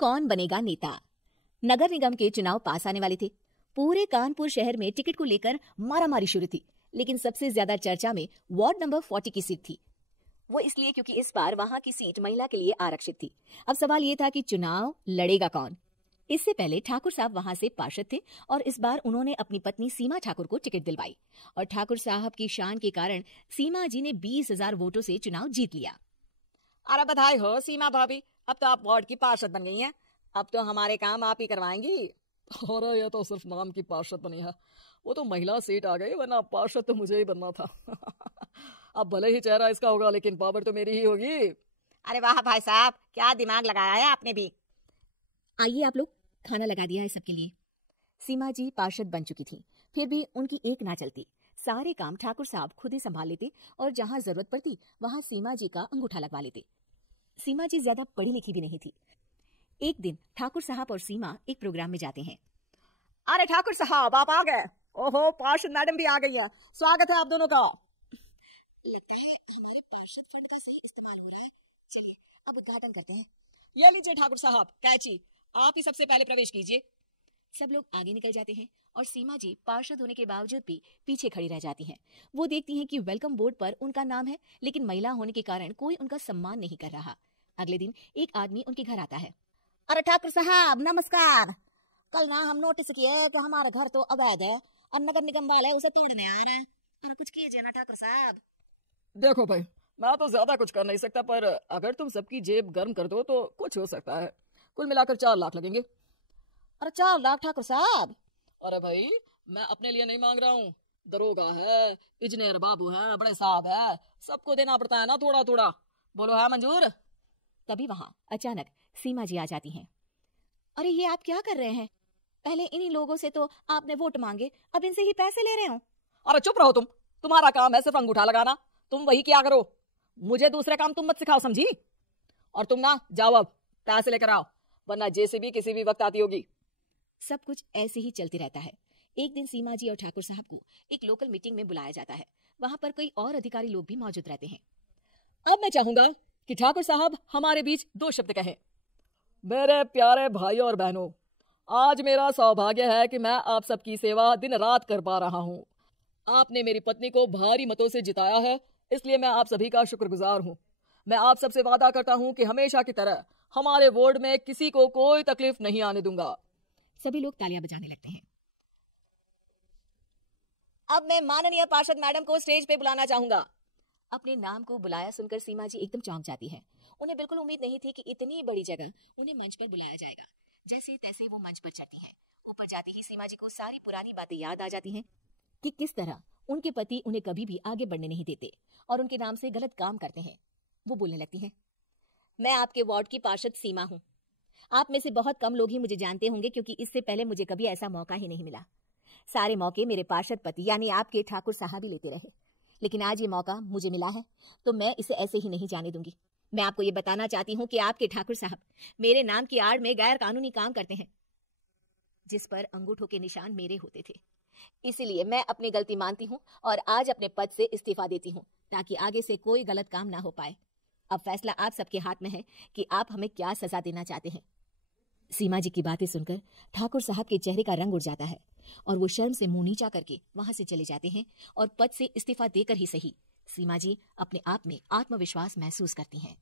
कौन बनेगा नेता। नगर निगम के चुनाव पास आने वाले थे। पूरे कानपुर शहर में टिकट को लेकर मारामारी शुरू थी, लेकिन सबसे ज्यादा चर्चा में वार्ड नंबर 40 की सीट थी। वो इसलिए क्योंकि इस बार वहां की सीट महिला के लिए आरक्षित थी। अब सवाल ये था कि चुनाव लड़ेगा कौन। इससे पहले ठाकुर साहब वहां से पार्षद थे और इस बार उन्होंने अपनी पत्नी सीमा ठाकुर को टिकट दिलवाई और ठाकुर साहब की शान के कारण सीमा जी ने 20,000 वोटों से चुनाव जीत लिया। अरे बधाई हो सीमा भाभी, अब तो आप वार्ड की पार्षद बन गई हैं। अब तो हमारे काम आप ही करवाएंगी। अरे ये तो सिर्फ नाम की पार्षद बनी है, वो तो महिला सीट आ गई, वरना पार्षद तो मुझे ही बनना था। अब भले ही चेहरा इसका होगा लेकिन पावर तो मेरी ही होगी। अरे वाह भाई साहब, क्या दिमाग लगाया है आपने भी। आइए आप लोग, खाना लगा दिया है सबके लिए। सीमा जी पार्षद बन चुकी थी, फिर भी उनकी एक ना चलती। सारे काम ठाकुर साहब खुद ही संभाल लेते और जहां जरूरत पड़ती वहां सीमा जी का अंगूठा लगवा लेते। सीमा जी ज्यादा पढ़ी लिखी भी नहीं थी। एक दिन ठाकुर साहब और सीमा एक प्रोग्राम में जाते हैं। अरे ठाकुर साहब आप आ गए। ओहो, पार्षद मैडम भी आ गई हैं। स्वागत है आप दोनों का। लगता है हमारे पार्षद फंड का सही इस्तेमाल हो रहा है। चलिए अब उद्घाटन करते हैं। ये लीजिए ठाकुर साहब कैची, आप ही सबसे पहले प्रवेश कीजिए। सब लोग आगे निकल जाते हैं और सीमा जी पार्षद होने के बावजूद भी पीछे खड़ी रह जाती हैं। वो देखती हैं कि वेलकम बोर्ड पर उनका नाम है, लेकिन महिला होने के कारण कोई उनका सम्मान नहीं कर रहा। अगले दिन एक आदमी उनके घर आता है। अरे ठाकुर साहब नमस्कार। कल ना हम नोटिस किए कि हमारा घर तो अवैध है और नगर निगम वाले उसे तोड़ने आ रहे हैं। अरे कुछ कीजिए ना ठाकुर साहब। देखो भाई, मैं तो ज्यादा कुछ कर नहीं सकता, पर अगर तुम सबकी जेब गर्म कर दो तो कुछ हो सकता है। कुल मिलाकर 4 लाख लगेंगे। अरे 4 लाख ठाकुर साहब? अरे भाई, मैं अपने लिए नहीं मांग रहा हूँ। दरोगा है, इंजीनियर बाबू है, बड़े साहब है, सबको देना पड़ता है ना थोड़ा थोड़ा। बोलो है मंजूर? तभी वहां अचानक सीमा जी आ जाती हैं। अरे ये आप क्या कर रहे हैं? पहले इन्हीं लोगों से तो आपने वोट मांगे, अब इनसे ही पैसे ले रहे हो। अरे चुप रहो तुम, तुम्हारा काम है सिर्फ अंगूठा लगाना, तुम वही क्या करो। मुझे दूसरे काम तुम मत सिखाओ, समझी? और तुम ना जाओ, अब पैसे लेकर आओ, वरना जेसीबी किसी भी वक्त आती होगी। सब कुछ ऐसे ही चलते रहता है। एक दिन सीमा जी और ठाकुर साहब को एक लोकल मीटिंग में बुलाया जाता है। वहां पर कई और अधिकारी लोग भी मौजूद रहते हैं। अब मैं चाहूंगा कि ठाकुर साहब हमारे बीच 2 शब्द कहें। मेरे प्यारे भाइयों और बहनों, आज मेरा सौभाग्य है कि मैं आप सबकी सेवा दिन रात कर पा रहा हूँ। आपने मेरी पत्नी को भारी मतों से जिताया है, इसलिए मैं आप सभी का शुक्रगुजार हूँ। मैं आप सबसे वादा करता हूँ कि हमेशा की तरह हमारे वार्ड में किसी को कोई तकलीफ नहीं आने दूंगा। सभी लोग तालियां बजाने लगते हैं। अब मैं माननीय पार्षद मैडम को स्टेज पे बुलाना चाहूंगा। अपने नाम को बुलाया सुनकर सीमा जी एकदम चौंक जाती है। उन्हें बिल्कुल उम्मीद नहीं थी कि इतनी बड़ी जगह उन्हें मंच पर बुलाया जाएगा। जैसे तैसे वो मंच पर चढ़ती हैं। ऊपर जाते ही सीमा जी को सारी पुरानी बातें याद आ जाती हैं कि किस तरह उनके पति उन्हें कभी भी आगे बढ़ने नहीं देते और उनके नाम से गलत काम करते हैं। वो बोलने लगती हैं, मैं आपके वार्ड की पार्षद सीमा हूँ। आप में से बहुत कम लोग ही मुझे जानते होंगे, क्योंकि इससे पहले मुझे कभी ऐसा मौका ही नहीं मिला। सारे मौके मेरे पार्षद पति यानी आपके ठाकुर साहब ही लेते रहे, लेकिन आज ये मौका मुझे मिला है तो मैं इसे ऐसे ही नहीं जाने दूंगी। मैं आपको ये बताना चाहती हूँ कि आपके ठाकुर साहब मेरे नाम की आड़ में गैर कानूनी काम करते हैं, जिस पर अंगूठों के निशान मेरे होते थे। इसीलिए मैं अपनी गलती मानती हूँ और आज अपने पद से इस्तीफा देती हूँ, ताकि आगे से कोई गलत काम ना हो पाए। अब फैसला आप सबके हाथ में है कि आप हमें क्या सजा देना चाहते हैं। सीमा जी की बातें सुनकर ठाकुर साहब के चेहरे का रंग उड़ जाता है और वो शर्म से मुंह नीचा करके वहां से चले जाते हैं और पद से इस्तीफा देकर ही सही सीमा जी अपने आप में आत्मविश्वास महसूस करती हैं।